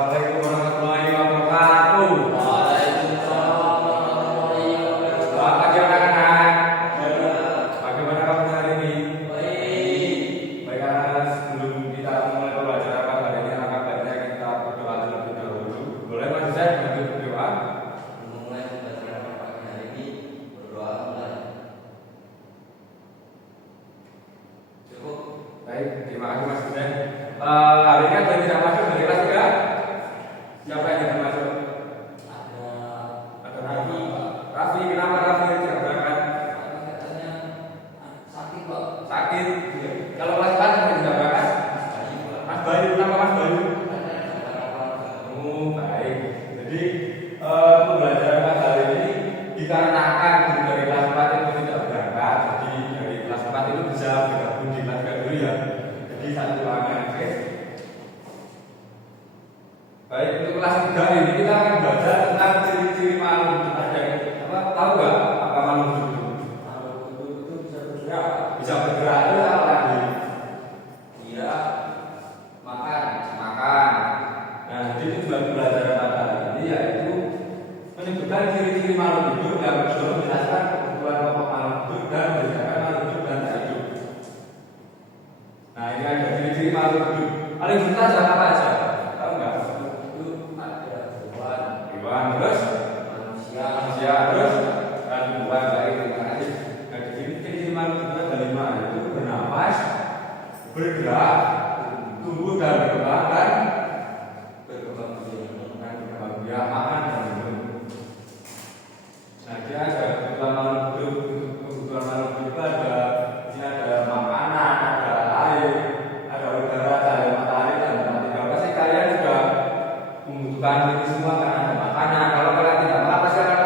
Assalamualaikum warahmatullahi wabarakatuh. Waalaikumsalam warahmatullahi wabarakatuh. Selamat pagi anak-anak. Bagaimana kamu hari ini? Baik. Baiklah, sebelum kita mulai pembelajaran pada hari ini, alangkah baiknya kita berdoa terlebih dahulu. Boleh Mas saya bantu berdoa? Memulai pembelajaran pada pagi hari ini, berdoa mulai. Cukup. Baik, terima kasih Mas Buden. Hari ini ada yang tidak masuk dari kelas 3? Siapa yang tidak masuk? Ada Raffi. Raffi, kenapa Raffi tidak berangkat? katanya sakit kok. Sakit. Kalau kelas 4 tidak berangkat? Mas Bayu, kenapa Mas Bayu? Oh, baik. Jadi pembelajaran pada hari ini dikarenakan guru dari kelas 4 itu tidak berangkat, jadi dari kelas 4 itu bisa bergabung di kelas 3 dulu ya. Jadi satu ruangan, oke? Baik, untuk kelas 3 ini kita akan belajar tentang ciri-ciri makhluk hidup. Ada yang tahu nggak apa makhluk hidup itu? Kalau itu bisa bergerak. Bisa bergerak itu apa lagi? Dia makan. Makan. Nah, jadi tujuan pembelajaran pada hari ini yaitu menyebutkan ciri-ciri makhluk hidup yang bersumber menjelaskan kebutuhan pokok makhluk hidup dan membedakan makhluk hidup dan tak hidup. Nah, ini ada ciri-ciri makhluk hidup. Paling kita ada apa aja? Tahu nggak? Itu ada hewan, Hewan, terus manusia, manusia, terus dan tumbuhan. Baik, terima kasih. Nah, di sini ciri-ciri makhluk hidup ada 5, yaitu bernapas, bergerak, tumbuh dan berkembang, dan berkembang biak. berkembang biak, makan dan minum. Nah, dia ada kebutuhan makhluk hidup. Kebutuhan makhluk hidup ada di sini ada makanan, ada air, ada udara, cahaya matahari dan tempat tinggal. Pasti kalian juga membutuhkan ini semua karena ada makanan. Kalau kalian tidak makan pasti akan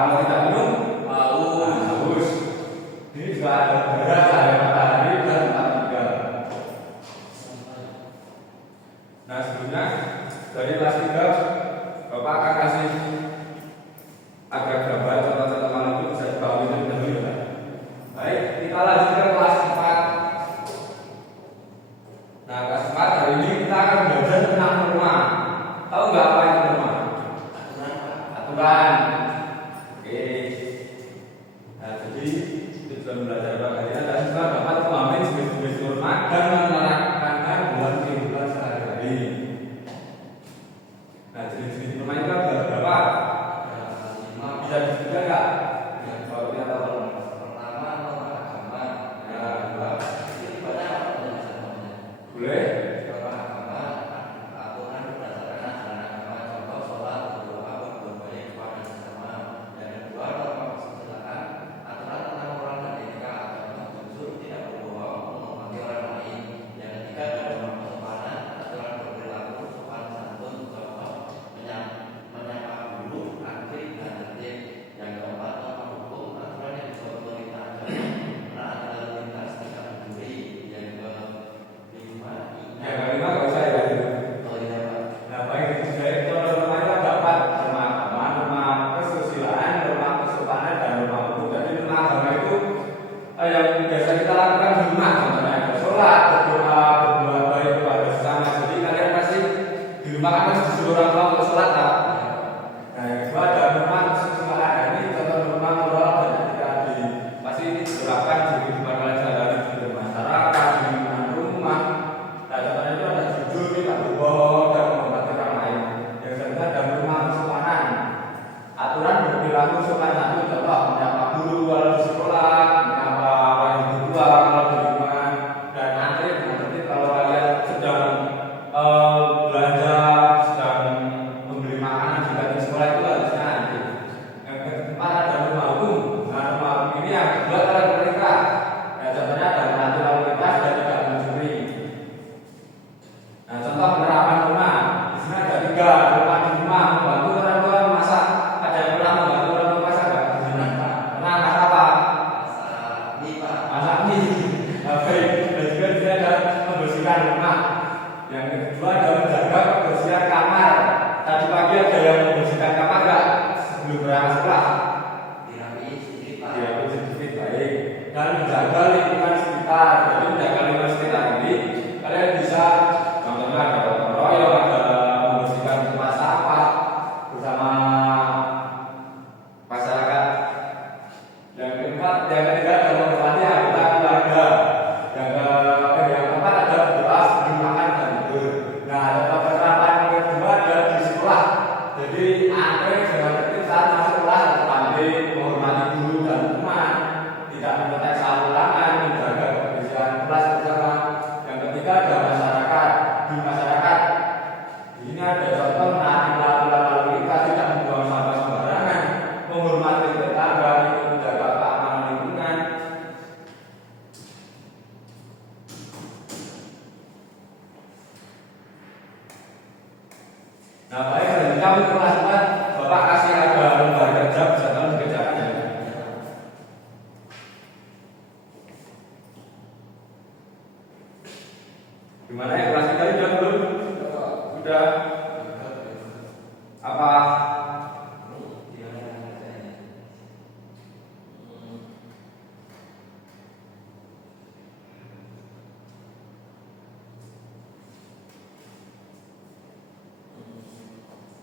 kalau tidak minum haus. Ini juga ada udara, cahaya matahari dan tempat tinggal. Nah, sebelumnya dari kelas 3 Bapak akan kasih ada gambar contoh-contoh makhluk hidup, bisa dipahami terlebih dahulu ya. Baik, kita lanjut ke kelas 4. Nah, kelas 4 hari ini kita akan belajar tentang norma. Tahu nggak apa itu norma? Aturan. Oke. Nah, jadi tujuan belajar pada hari ini adalah kita dapat memahami jenis-jenis norma dan menerapkannya dalam kehidupan sehari-hari. Nah, jenis-jenis norma itu ada berapa? Bisa disebutkan nggak? Kalau kita tahu. Pertama, norma agama. Yang kedua, ini banyak namanya. Boleh? Norma agama, aturan berdasarkan ajaran agama, contoh sholat, berdoa, berbuat baik kepada sesama. Yang kedua, norma kesusilaan, aturan tentang moral dan etika, contoh jujur, tidak berbohong, menghormati orang lain. Yang ketiga, ada norma kesopanan, aturan berperilaku, sopan santun, contoh menyapa guru, antri, dan tertib. Yang keempat, norma hukum, aturan yang dibuat pemerintah agama, menaati lalu lintas, tidak mencuri. Yang kelima, Yang kelima nggak usah ya. oh iya Pak. Nah, baik dari norma itu ada 4, norma agama, norma kesusilaan, norma kesopanan, dan norma hukum. Jadi norma agama itu yang biasa kita lakukan di rumah, contohnya ada sholat, berdoa, berbuat baik kepada sesama. Jadi kalian pasti di rumah kan pasti disuruh orang tua untuk sholat, tak? Nah, yang kedua ada norma kesusilaan. Ini contoh norma moral dan etika di pasti ini diterapkan di kehidupan kalian sehari-hari di masyarakat, di lingkungan rumah. Nah, contohnya itu ada jujur, tidak berbohong, dan menghormati orang lain. Yang kedua ada norma kesopanan, aturan berperilaku sopan santun, contoh menyapa guru kalau di sekolah, menyapa orang yang tua kalau di lingkungan, dan antri dengan tertib kalau kalian sedang belanja, sedang membeli makanan juga di sekolah itu harusnya antri. Yang keempat ada norma hukum. Nah, norma hukum ini yang dibuat oleh pemerintah. Nah, contohnya ada mengatur lalu lintas dan tidak mencuri. Nah, contoh penerapan rumah. Di sini ada 3, norma di rumah, membantu orang tua memasak. Ada yang pernah membantu orang tua masak nggak? Pernah masak apa? Masak mie. Nah, baik. Dan juga di sini ada membersihkan rumah. Yang kedua ada menjaga kebersihan kamar. Tadi pagi ada yang membersihkan kamar nggak? Sebelum berangkat sekolah. Dirapi sedikit, Dirapi sedikit, baik. Dan menjaga lingkungan sekitar. Jadi menjaga lingkungan sekitar ini kalian bisa contohnya ada Nah, baik dari kamu kelas 4, Bapak kasih ada lembar kerja, bisa tolong dikerjakan ya. Gimana ya kelas kita udah belum? Udah. Apa?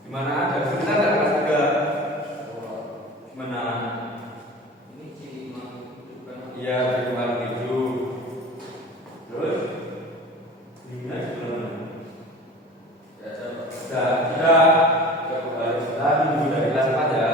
Gimana ada sebentar nggak kelas 3? Gimana? Ini ciri bukan. Iya, di malam itu. Terus? Gimana sebelumnya? Sudah. Baru setelah nunggu dari kelas 4 ya.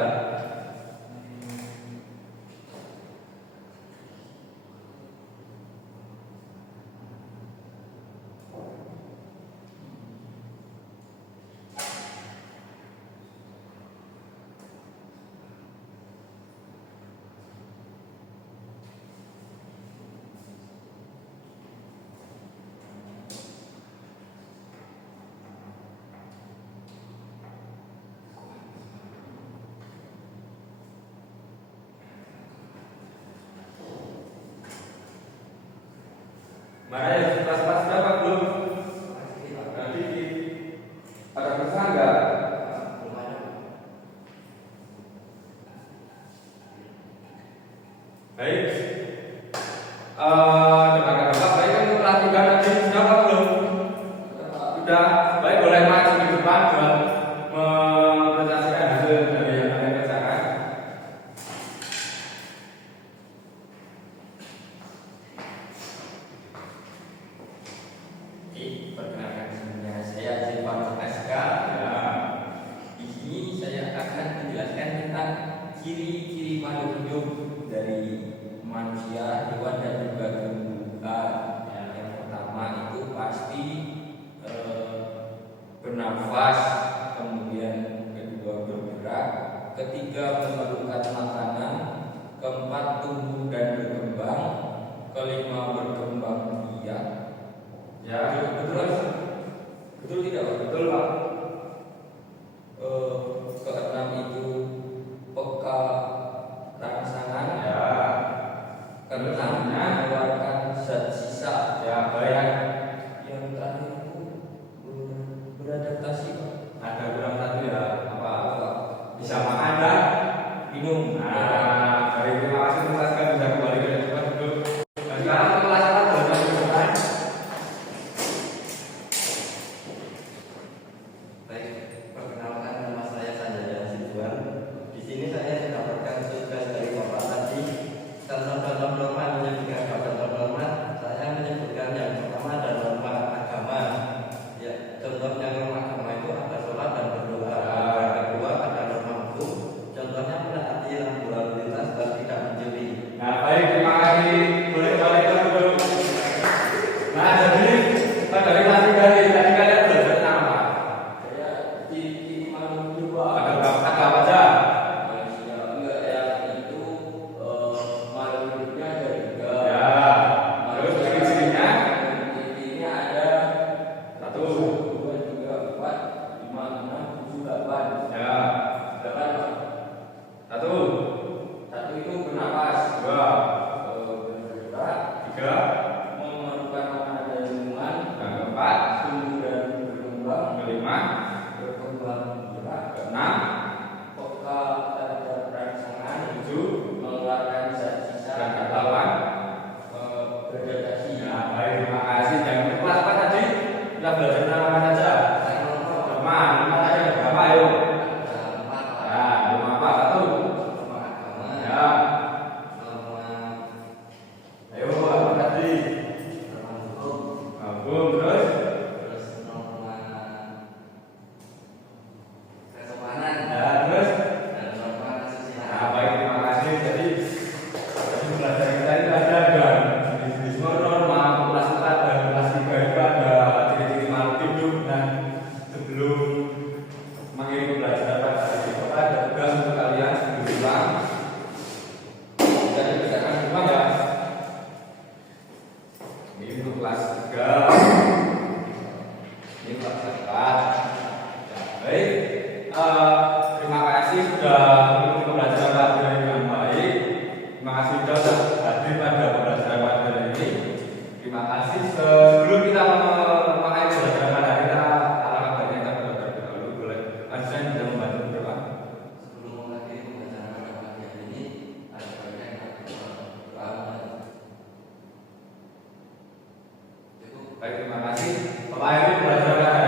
Mana ya kelas 4 sudah apa belum? Nanti ada pesan nggak? Baik. Dengarkan Bapak, baik kan kelas 3 nanti sudah apa belum? Sudah. Baik, boleh maju di depan buat mempresentasikan hasil dari yang kalian kerjakan. Perkenalkan sebelumnya saya Zilvan SK. Di sini saya akan menjelaskan tentang ciri-ciri makhluk hidup dari manusia, hewan dan juga tumbuhan. Yang pertama itu pasti bernafas, kemudian kedua bergerak, ketiga memerlukan makanan, keempat tumbuh dan berkembang, kelima berkembang biak. Ya, Betul, betul tidak Pak? betul Pak. Keenam itu peka rangsangan. Ya, Keenam mengeluarkan zat sisa. ya baik. Yang terakhir itu beradaptasi Pak. Ada kurang satu ya. Apa? Bisa makan dan Minum. Nah, baik, terima kasih Mas Aska, bisa kembali ke tempat duduk. Dan sekarang ke kelas 4 boleh maju ke depan. Baik, perkenalkan nama saya Sanjaya Sibuan. Di sini saya mendapatkan tugas dari Bapak tadi. Contoh-contoh norma menyebutkan contoh norma. Saya menyebutkan yang pertama ada norma agama. Ya, contohnya norma agama itu ada sholat dan berdoa. Yang kedua ada norma hukum. Contohnya menaati lampu lalu lintas dan tidak mencuri. Nah, baik, terima kasih. Boleh kembali ke duduk. Nah, jadi kita dari kelas 3 nih, tadi kalian belajar tentang apa? Saya di malam kedua. Ada apa aja? Manusia enggak ya itu makhluk hidupnya ada tiga. Ya. Terus ciri-cirinya? Ciri-cirinya ada 1. 2, 3, 4, 5, 6, 7, 8. Ya. 8 Pak. 1. Satu itu bernapas. 2. Bergerak. 3. Memerlukan makanan dan lingkungan. Yang keempat. Tumbuh dan berkembang. Kelima. Berkembang gerak. Keenam. Peka terhadap rangsangan. 7. Mengeluarkan zat sisa. Dan ketahuan. Beradaptasi. Nah, baik, terima kasih. Yang di kelas 4 tadi kita belajar tentang apa saja? Teman, ada berapa ayo? Ya, lima apa? 1. Ya. Ayo, apa tadi? Hukum, terus? Ya, terus? Nah, baik, terima kasih. Jadi belajar kita itu ada jenis norma, kelas 4 dan kelas 3 itu ada ciri-ciri makhluk hidup. Dan sebelum mengirim pelajaran pada hari ini, ada tugas untuk kalian diulang. Bisa dikerjakan semua ya. Ini untuk kelas 3. Ini kelas 4. Ya, baik. Baik, terima kasih. Bapak Ibu belajar